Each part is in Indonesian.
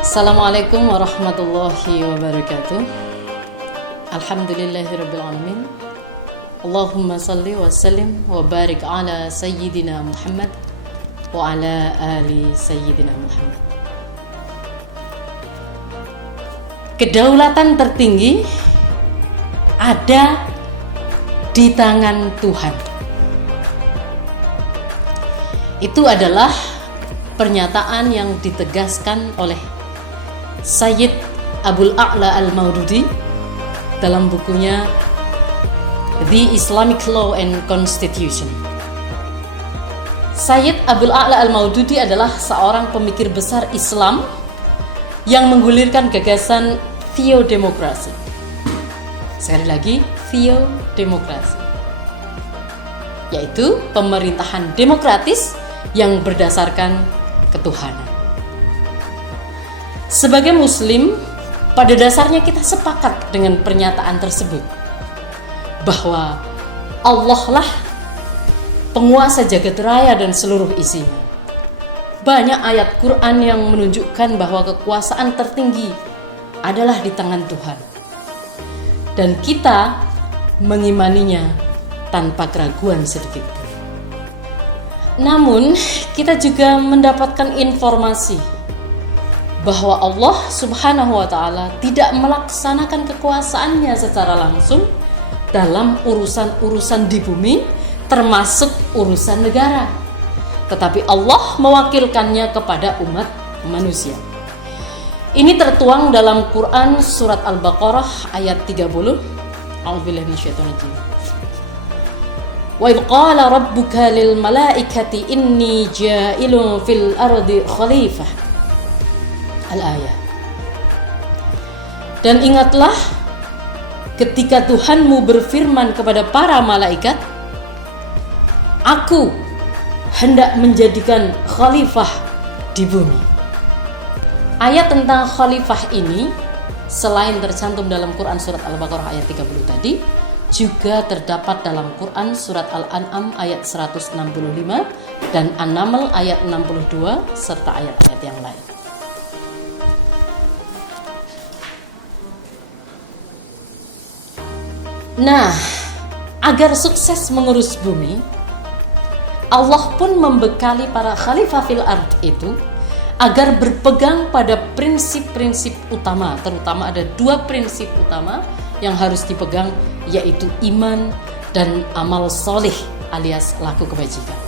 Assalamualaikum warahmatullahi wabarakatuh. Alhamdulillahirabbil alamin. Allahumma salli wa sallim wa barik ala sayyidina Muhammad wa ala ali sayyidina Muhammad. Kedaulatan tertinggi ada di tangan Tuhan. Itu adalah pernyataan yang ditegaskan oleh Sayyid Abul A'la Al-Maududi dalam bukunya The Islamic Law and Constitution. Sayyid Abul A'la Al-Maududi adalah seorang pemikir besar Islam yang menggulirkan gagasan theodemokrasi. Sekali lagi, theodemokrasi, yaitu pemerintahan demokratis yang berdasarkan ketuhanan. Sebagai muslim, pada dasarnya kita sepakat dengan pernyataan tersebut bahwa Allah lah penguasa jagat raya dan seluruh isinya. Banyak ayat Quran yang menunjukkan bahwa kekuasaan tertinggi adalah di tangan Tuhan, dan kita mengimaninya tanpa keraguan sedikit pun. Namun, kita juga mendapatkan informasi bahwa Allah Subhanahu wa Ta'ala tidak melaksanakan kekuasaannya secara langsung dalam urusan-urusan di bumi, termasuk urusan negara, tetapi Allah mewakilkannya kepada umat manusia. Ini tertuang dalam Quran surat Al-Baqarah ayat 30. A'udzubillahi minasyaitonir rajim. Wa idh qala rabbuka lil malaikati inni ja'ilun fil ardi khalifah. Al-ayah. Dan ingatlah ketika Tuhanmu berfirman kepada para malaikat, Aku hendak menjadikan khalifah di bumi. Ayat tentang khalifah ini selain tercantum dalam Quran surat Al-Baqarah ayat 30 tadi, juga terdapat dalam Quran surat Al-An'am ayat 165 dan An-Naml ayat 62 serta ayat-ayat yang lain. Nah, agar sukses mengurus bumi, Allah pun membekali para khalifah fil ard itu agar berpegang pada prinsip-prinsip utama. Terutama ada dua prinsip utama yang harus dipegang, yaitu iman dan amal soleh alias laku kebajikan.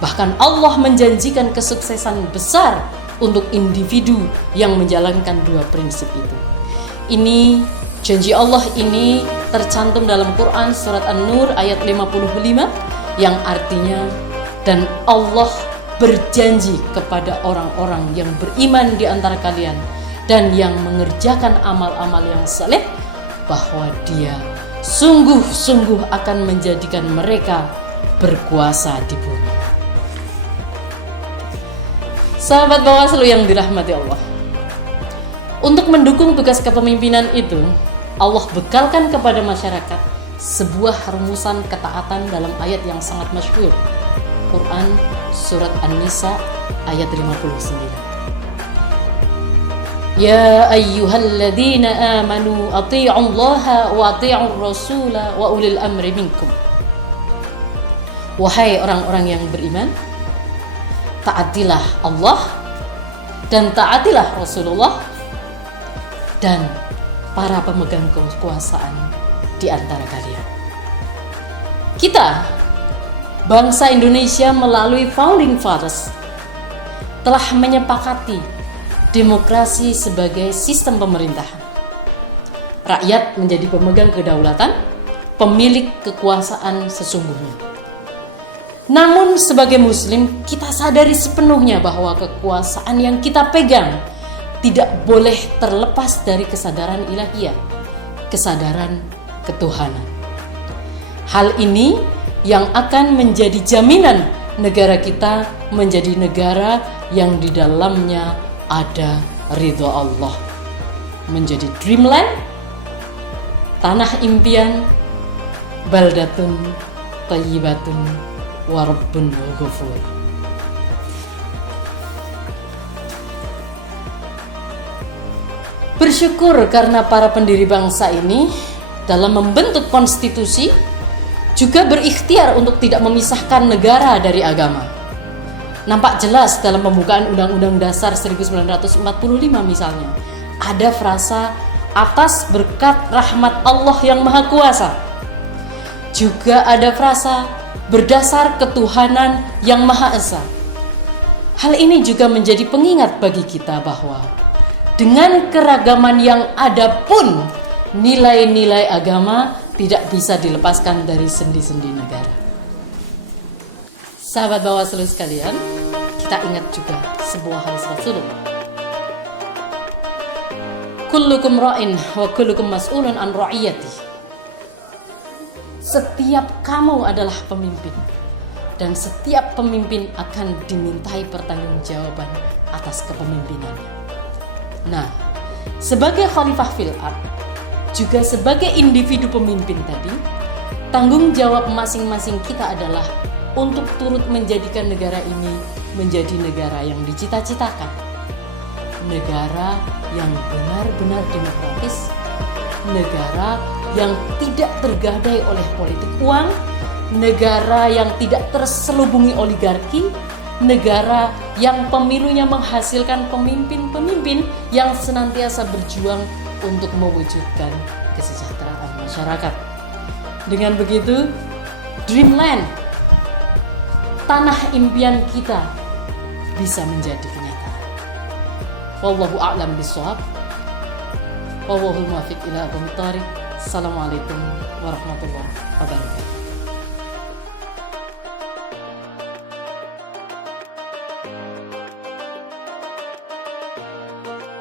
Bahkan Allah menjanjikan kesuksesan besar untuk individu yang menjalankan dua prinsip itu. Janji Allah ini tercantum dalam Quran surat An-Nur ayat 55 yang artinya, dan Allah berjanji kepada orang-orang yang beriman di antara kalian dan yang mengerjakan amal-amal yang saleh bahwa Dia sungguh-sungguh akan menjadikan mereka berkuasa di bumi. Sahabat Bawaslu yang dirahmati Allah, untuk mendukung tugas kepemimpinan itu, Allah bekalkan kepada masyarakat sebuah rumusan ketaatan dalam ayat yang sangat masyhur, Quran surat An-Nisa ayat 59. Ya ayyuhalladzina amanu athi'ullaha wa athi'ur rasula wa ulil amri minkum. Wahai orang-orang yang beriman, taatilah Allah dan taatilah Rasulullah dan para pemegang kekuasaan di antara kalian. Kita, bangsa Indonesia melalui Founding Fathers, telah menyepakati demokrasi sebagai sistem pemerintahan. Rakyat menjadi pemegang kedaulatan, pemilik kekuasaan sesungguhnya. Namun sebagai muslim, kita sadari sepenuhnya bahwa kekuasaan yang kita pegang tidak boleh terlepas dari kesadaran ilahiyah, kesadaran ketuhanan. Hal ini yang akan menjadi jaminan negara kita menjadi negara yang di dalamnya ada ridho Allah, menjadi dreamland, tanah impian, baldatun thayyibatun wa rabbun ghafur. Bersyukur karena para pendiri bangsa ini dalam membentuk konstitusi juga berikhtiar untuk tidak memisahkan negara dari agama. Nampak jelas dalam pembukaan Undang-Undang Dasar 1945 misalnya, ada frasa atas berkat rahmat Allah yang Maha Kuasa. Juga ada frasa berdasar ketuhanan yang Maha Esa. Hal ini juga menjadi pengingat bagi kita bahwa dengan keragaman yang ada pun nilai-nilai agama tidak bisa dilepaskan dari sendi-sendi negara. Sahabat Bawaslu sekalian, kita ingat juga sebuah hadis Rasulullah. Kullukum ra'in wa kullukum mas'ulun an ra'iyati. Setiap kamu adalah pemimpin, dan setiap pemimpin akan dimintai pertanggungjawaban atas kepemimpinannya. Nah, sebagai khalifah fil ard, juga sebagai individu pemimpin tadi, tanggung jawab masing-masing kita adalah untuk turut menjadikan negara ini menjadi negara yang dicita-citakan. Negara yang benar-benar demokratis, negara yang tidak tergadai oleh politik uang, negara yang tidak terselubungi oligarki, negara yang pemilunya menghasilkan pemimpin-pemimpin yang senantiasa berjuang untuk mewujudkan kesejahteraan masyarakat. Dengan begitu, Dreamland, tanah impian kita, bisa menjadi kenyataan. Wallahu a'lam bishawab. Wallahul muwaffiq ila aqwamit thoriq. Assalamualaikum warahmatullahi wabarakatuh.